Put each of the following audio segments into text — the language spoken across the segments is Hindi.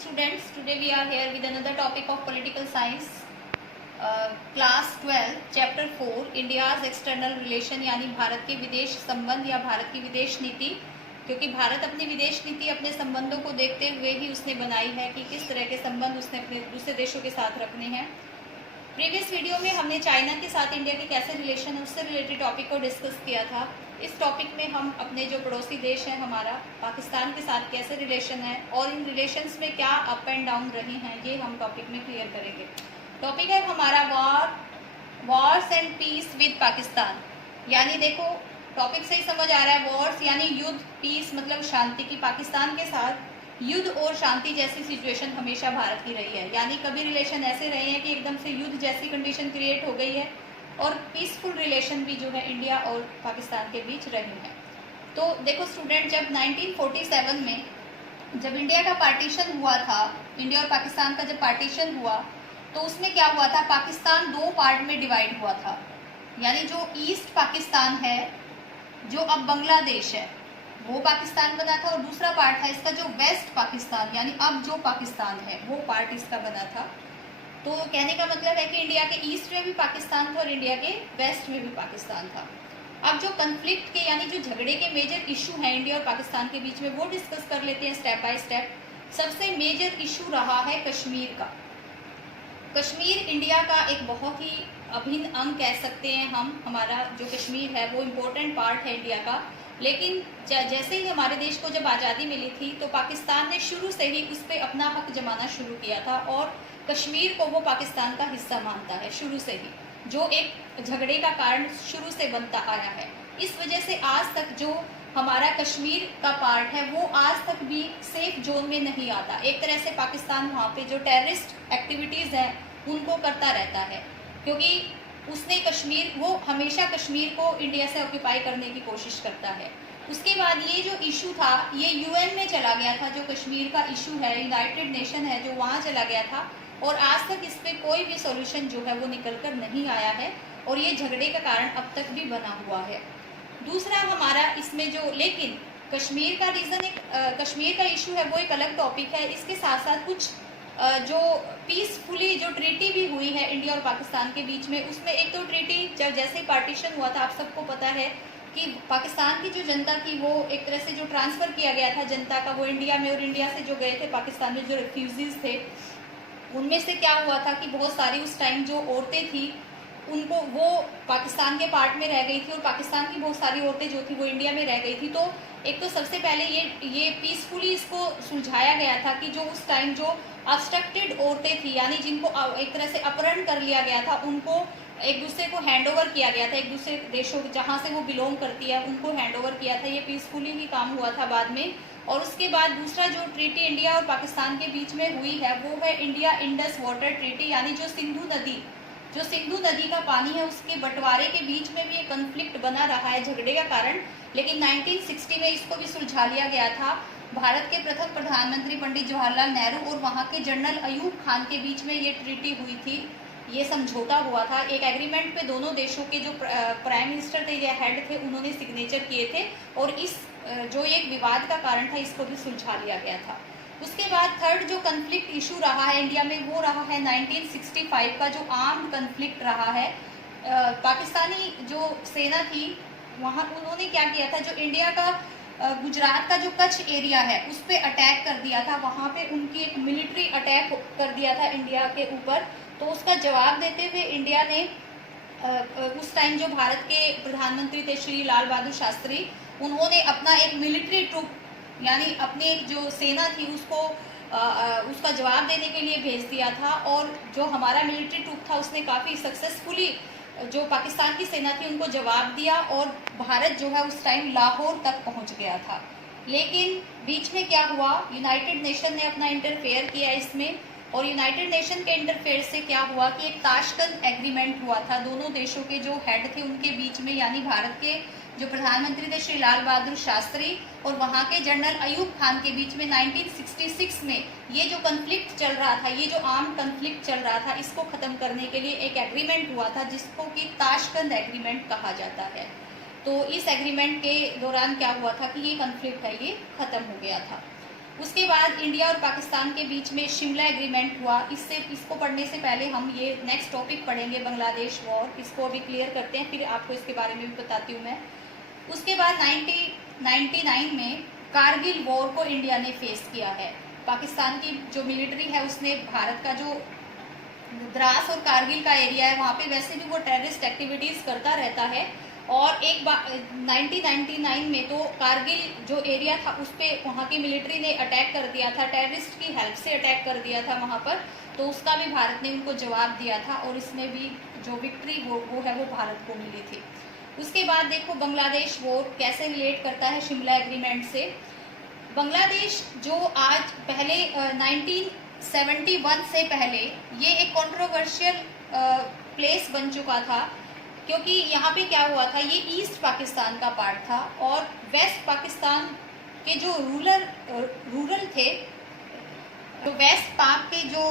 students, today we are here with another topic of political science, class 12 chapter 4 India's external relation यानी भारत के विदेश संबंध या भारत की विदेश नीति। क्योंकि भारत अपनी विदेश नीति अपने संबंधों को देखते हुए ही उसने बनाई है कि किस तरह के संबंध उसने अपने दूसरे देशों के साथ रखने हैं। प्रीवियस वीडियो में हमने चाइना के साथ इंडिया के कैसे रिलेशन है उससे रिलेटेड टॉपिक को डिस्कस किया था। इस टॉपिक में हम अपने जो पड़ोसी देश है हमारा पाकिस्तान के साथ कैसे रिलेशन है और इन रिलेशंस में क्या अप एंड डाउन रहे हैं ये हम टॉपिक में क्लियर करेंगे। टॉपिक है हमारा Wars and peace with Pakistan. यानी देखो टॉपिक से ही समझ आ रहा है, वॉर्स यानी युद्ध, पीस मतलब शांति की। पाकिस्तान के साथ युद्ध और शांति जैसी सिचुएशन हमेशा भारत की रही है, यानी कभी रिलेशन ऐसे रहे हैं कि एकदम से युद्ध जैसी कंडीशन क्रिएट हो गई है और पीसफुल रिलेशन भी जो है इंडिया और पाकिस्तान के बीच रहे हैं। तो देखो स्टूडेंट, जब 1947 में जब इंडिया का पार्टीशन हुआ था, इंडिया और पाकिस्तान का जब पार्टीशन हुआ तो उसमें क्या हुआ था, पाकिस्तान दो पार्ट में डिवाइड हुआ था। यानी जो ईस्ट पाकिस्तान है, जो अब बांग्लादेश है, वो पाकिस्तान बना था, और दूसरा पार्ट था इसका जो वेस्ट पाकिस्तान यानी अब जो पाकिस्तान है वो पार्ट इसका बना था। तो कहने का मतलब है कि इंडिया के ईस्ट में भी पाकिस्तान था और इंडिया के वेस्ट में भी पाकिस्तान था। अब जो कन्फ्लिक्ट के यानी जो झगड़े के मेजर इशू हैं इंडिया और पाकिस्तान के बीच में वो डिस्कस कर लेते हैं स्टेप बाय स्टेप। सबसे मेजर इशू रहा है कश्मीर का। कश्मीर इंडिया का एक बहुत ही अभिन्न अंग कह सकते हैं हम। हमारा जो कश्मीर है वो इम्पोर्टेंट पार्ट है इंडिया का। लेकिन जैसे ही हमारे देश को जब आज़ादी मिली थी तो पाकिस्तान ने शुरू से ही उस पर अपना हक जमाना शुरू किया था और कश्मीर को वो पाकिस्तान का हिस्सा मानता है शुरू से ही, जो एक झगड़े का कारण शुरू से बनता आया है। इस वजह से आज तक जो हमारा कश्मीर का पार्ट है वो आज तक भी सेफ जोन में नहीं आता। एक तरह से पाकिस्तान वहाँ पे जो टेररिस्ट एक्टिविटीज़ हैं उनको करता रहता है, क्योंकि उसने कश्मीर, वो हमेशा कश्मीर को इंडिया से ऑक्यूपाई करने की कोशिश करता है। उसके बाद ये जो इशू था ये यूएन में चला गया था। जो कश्मीर का इशू है, यूनाइटेड नेशन है जो वहाँ चला गया था और आज तक इस पर कोई भी सॉल्यूशन जो है वो निकल कर नहीं आया है और ये झगड़े का कारण अब तक भी बना हुआ है। दूसरा हमारा इसमें जो, लेकिन कश्मीर का रीज़न एक कश्मीर का इशू है वो एक अलग टॉपिक है। इसके साथ साथ कुछ जो पीसफुली जो ट्रीटी भी हुई है इंडिया और पाकिस्तान के बीच में, उसमें एक तो ट्रीटी जब जैसे पार्टीशन हुआ था, आप सबको पता है कि पाकिस्तान की जो जनता थी वो एक तरह से जो ट्रांसफ़र किया गया था जनता का वो इंडिया में, और इंडिया से जो गए थे पाकिस्तान में जो रेफ्यूजीज़ थे उनमें से क्या हुआ था कि बहुत सारी उस टाइम जो औरतें थी उनको, वो पाकिस्तान के पार्ट में रह गई थी और पाकिस्तान की बहुत सारी औरतें जो थी वो इंडिया में रह गई थी। तो एक तो सबसे पहले ये पीसफुली इसको सुलझाया गया था कि जो उस टाइम जो अब्स्ट्रक्टेड औरतें थी यानी जिनको एक तरह से अपहरण कर लिया गया था उनको एक दूसरे को हैंड ओवर किया गया था, एक दूसरे देशों जहाँ से वो बिलोंग करती है उनको हैंड ओवर किया था। ये पीसफुली ही काम हुआ था बाद में। और उसके बाद दूसरा जो ट्रीटी इंडिया और पाकिस्तान के बीच में हुई है वो है इंडिया इंडस वाटर ट्रीटी। यानी जो सिंधु नदी का पानी है उसके बंटवारे के बीच में भी एक कन्फ्लिक्ट बना रहा है झगड़े का कारण, लेकिन 1960 में इसको भी सुलझा लिया गया था। भारत के प्रथम प्रधानमंत्री पंडित जवाहरलाल नेहरू और वहाँ के जनरल अयूब खान के बीच में ये ट्रीटी हुई थी, ये समझौता हुआ था। एक एग्रीमेंट पे दोनों देशों के जो प्राइम मिनिस्टर थे या हेड थे उन्होंने सिग्नेचर किए थे और इस जो एक विवाद का कारण था इसको भी सुलझा लिया गया था। उसके बाद थर्ड जो कन्फ्लिक्ट इशू रहा है इंडिया में वो रहा है 1965 का जो आर्म्ड कन्फ्लिक्ट रहा है। पाकिस्तानी जो सेना थी वहाँ उन्होंने क्या किया था, जो इंडिया का गुजरात का जो कच्छ एरिया है उस पर अटैक कर दिया था। वहाँ पे उनकी एक मिलिट्री अटैक कर दिया था इंडिया के ऊपर। तो उसका जवाब देते हुए इंडिया ने उस टाइम जो भारत के प्रधानमंत्री थे श्री लाल बहादुर शास्त्री, उन्होंने अपना एक मिलिट्री ट्रूप यानी अपनी एक जो सेना थी उसको उसका जवाब देने के लिए भेज दिया था। और जो हमारा मिलिट्री ट्रूप था उसने काफ़ी सक्सेसफुली जो पाकिस्तान की सेना थी उनको जवाब दिया और भारत जो है उस टाइम लाहौर तक पहुंच गया था। लेकिन बीच में क्या हुआ, यूनाइटेड नेशन ने अपना इंटरफेयर किया इसमें, और यूनाइटेड नेशन के इंटरफेयर से क्या हुआ कि एक ताशकंद एग्रीमेंट हुआ था दोनों देशों के जो हेड थे उनके बीच में। यानी भारत के जो प्रधानमंत्री थे श्री लाल बहादुर शास्त्री और वहाँ के जनरल अयूब खान के बीच में 1966 में ये जो कन्फ्लिक्ट चल रहा था, ये जो आर्म कन्फ्लिक्ट चल रहा था, इसको ख़त्म करने के लिए एक एग्रीमेंट हुआ था जिसको कि ताशकंद एग्रीमेंट कहा जाता है। तो इस एग्रीमेंट के दौरान क्या हुआ था कि ये कन्फ्लिक्ट है ये ख़त्म हो गया था। उसके बाद इंडिया और पाकिस्तान के बीच में शिमला एग्रीमेंट हुआ। इसको पढ़ने से पहले हम ये नेक्स्ट टॉपिक पढ़ेंगे, बांग्लादेश वॉर। इसको अभी क्लियर करते हैं, फिर आपको इसके बारे में भी बताती हूँ मैं। उसके बाद 1999 में कारगिल वॉर को इंडिया ने फेस किया है। पाकिस्तान की जो मिलिट्री है उसने भारत का जो द्रास और कारगिल का एरिया है वहाँ पे वैसे भी वो टेररिस्ट एक्टिविटीज करता रहता है। और एक बार 1999 में तो कारगिल जो एरिया था उस पर वहाँ की मिलिट्री ने अटैक कर दिया था, टेररिस्ट की हेल्प से अटैक कर दिया था वहाँ पर। तो उसका भी भारत ने उनको जवाब दिया था और इसमें भी जो विक्ट्री वो है वो भारत को मिली थी। उसके बाद देखो बांग्लादेश वॉर कैसे रिलेट करता है शिमला एग्रीमेंट से। बांग्लादेश जो आज पहले 1971 से पहले ये एक कंट्रोवर्शियल प्लेस बन चुका था, क्योंकि यहाँ पे क्या हुआ था, ये ईस्ट पाकिस्तान का पार्ट था और वेस्ट पाकिस्तान के जो रूरल थे, तो वेस्ट पाक के जो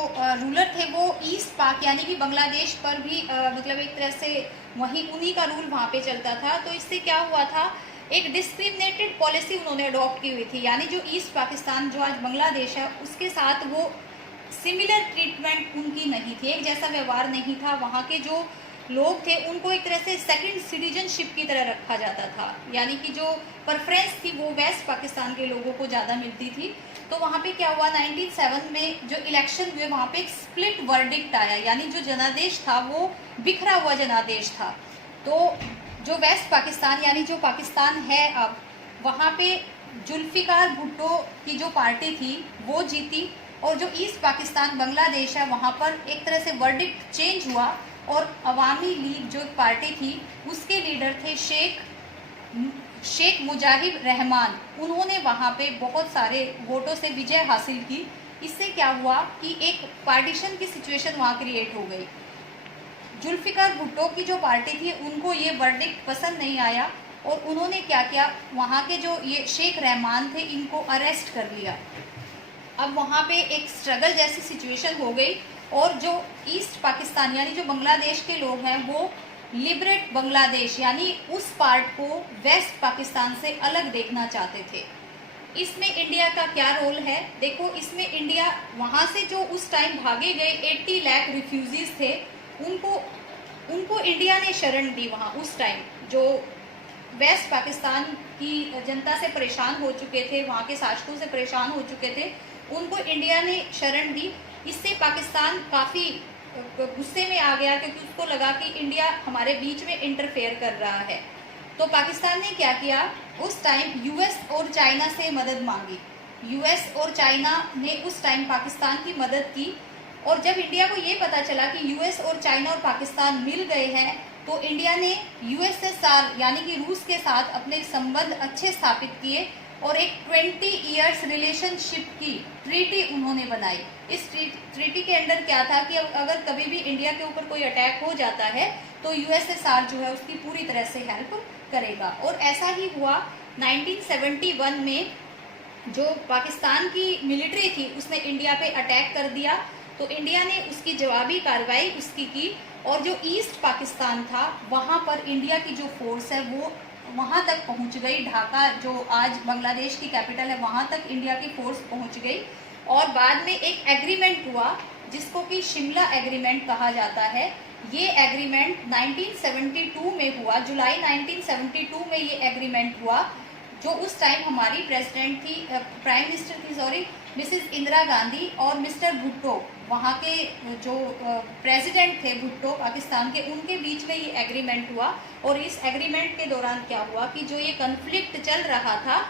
रूलर थे वो ईस्ट पाक यानी कि बांग्लादेश पर भी मतलब एक तरह से वहीं उन्हीं का रूल वहाँ पे चलता था। तो इससे क्या हुआ था, एक डिस्क्रिमिनेटेड पॉलिसी उन्होंने अडॉप्ट की हुई थी, यानी जो ईस्ट पाकिस्तान जो आज बांग्लादेश है उसके साथ वो सिमिलर ट्रीटमेंट उनकी नहीं थी, एक जैसा व्यवहार नहीं था। वहाँ के जो लोग थे उनको एक तरह से सेकंड सिटीजनशिप की तरह रखा जाता था, यानी कि जो प्रेफरेंस थी वो वेस्ट पाकिस्तान के लोगों को ज़्यादा मिलती थी। तो वहाँ पे क्या हुआ, 1997 में जो इलेक्शन हुए वहाँ पे एक स्प्लिट वर्डिक्ट आया, यानी जो जनादेश था वो बिखरा हुआ जनादेश था। तो जो वेस्ट पाकिस्तान यानी जो पाकिस्तान है अब, वहाँ पे जुल्फिकार भुट्टो की जो पार्टी थी वो जीती और जो ईस्ट पाकिस्तान बांग्लादेश है वहाँ पर एक तरह से वर्डिक्ट चेंज हुआ और अवामी लीग जो पार्टी थी उसके लीडर थे शेख मुजाहिब रहमान। उन्होंने वहाँ पे बहुत सारे वोटों से विजय हासिल की। इससे क्या हुआ कि एक पार्टीशन की सिचुएशन वहाँ क्रिएट हो गई। जुल्फिकार भुट्टो की जो पार्टी थी उनको ये वर्डिक्ट पसंद नहीं आया और उन्होंने क्या किया, वहाँ के जो ये शेख रहमान थे इनको अरेस्ट कर लिया। अब वहाँ पे एक स्ट्रगल जैसी सिचुएशन हो गई और जो ईस्ट पाकिस्तान यानी जो बांग्लादेश के लोग हैं वो लिबरेट बांग्लादेश यानी उस पार्ट को वेस्ट पाकिस्तान से अलग देखना चाहते थे। इसमें इंडिया का क्या रोल है, देखो इसमें इंडिया वहाँ से जो उस टाइम भागे गए 80 लाख रिफ्यूजीज थे उनको इंडिया ने शरण दी। वहाँ उस टाइम जो वेस्ट पाकिस्तान की जनता से परेशान हो चुके थे, वहाँ के शासकों से परेशान हो चुके थे, उनको इंडिया ने शरण दी। इससे पाकिस्तान काफ़ी गुस्से में आ गया क्योंकि उसको लगा कि इंडिया हमारे बीच में इंटरफेयर कर रहा है। तो पाकिस्तान ने क्या किया, उस टाइम यूएस और चाइना से मदद मांगी। यूएस और चाइना ने उस टाइम पाकिस्तान की मदद की और जब इंडिया को ये पता चला कि यूएस और चाइना और पाकिस्तान मिल गए हैं तो इंडिया ने यूएसएसआर यानी कि रूस के साथ अपने संबंध अच्छे स्थापित किए और एक 20 इयर्स रिलेशनशिप की ट्रीटी उन्होंने बनाई। इस ट्रीटी के अंडर क्या था कि अगर कभी भी इंडिया के ऊपर कोई अटैक हो जाता है तो यूएसएसआर जो है उसकी पूरी तरह से हेल्प करेगा। और ऐसा ही हुआ 1971 में जो पाकिस्तान की मिलिट्री थी उसने इंडिया पे अटैक कर दिया तो इंडिया ने उसकी जवाबी कार्रवाई उसकी की और जो ईस्ट पाकिस्तान था वहाँ पर इंडिया की जो फोर्स है वो वहाँ तक पहुँच गई। ढाका जो आज बांग्लादेश की कैपिटल है वहाँ तक इंडिया की फोर्स पहुँच गई और बाद में एक एग्रीमेंट हुआ जिसको कि शिमला एग्रीमेंट कहा जाता है। ये एग्रीमेंट 1972 में हुआ, जुलाई 1972 में ये एग्रीमेंट हुआ। जो उस टाइम हमारी प्रेसिडेंट थी, प्राइम मिनिस्टर थी सॉरी, मिसेस इंदिरा गांधी और मिस्टर भुट्टो, वहाँ के जो प्रेसिडेंट थे भुट्टो पाकिस्तान के, उनके बीच में ये एग्रीमेंट हुआ। और इस एग्रीमेंट के दौरान क्या हुआ कि जो ये कन्फ्लिक्ट चल रहा था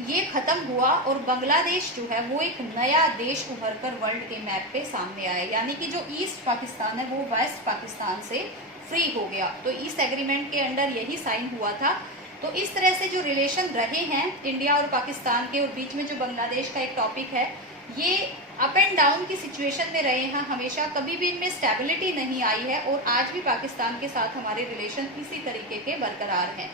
ये ख़त्म हुआ और बांग्लादेश जो है वो एक नया देश उभर कर वर्ल्ड के मैप पे सामने आया, यानी कि जो ईस्ट पाकिस्तान है वो वेस्ट पाकिस्तान से फ्री हो गया। तो इस एग्रीमेंट के अंडर यही साइन हुआ था। तो इस तरह से जो रिलेशन रहे हैं इंडिया और पाकिस्तान के और बीच में जो बांग्लादेश का एक टॉपिक है, ये अप एंड डाउन की सिचुएशन में रहे हैं हमेशा, कभी भी इनमें स्टेबिलिटी नहीं आई है और आज भी पाकिस्तान के साथ हमारे रिलेशन इसी तरीके के बरकरार हैं।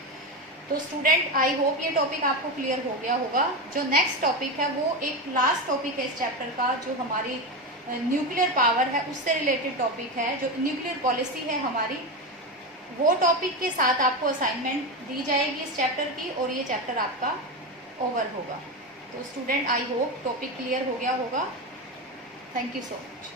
तो स्टूडेंट आई होप ये टॉपिक आपको क्लियर हो गया होगा। जो नेक्स्ट टॉपिक है वो एक लास्ट टॉपिक है इस चैप्टर का, जो हमारी न्यूक्लियर पावर है उससे रिलेटेड टॉपिक है, जो न्यूक्लियर पॉलिसी है हमारी, वो टॉपिक के साथ आपको असाइनमेंट दी जाएगी इस चैप्टर की और ये चैप्टर आपका ओवर होगा। तो student I hope topic clear हो गया होगा। Thank you so much.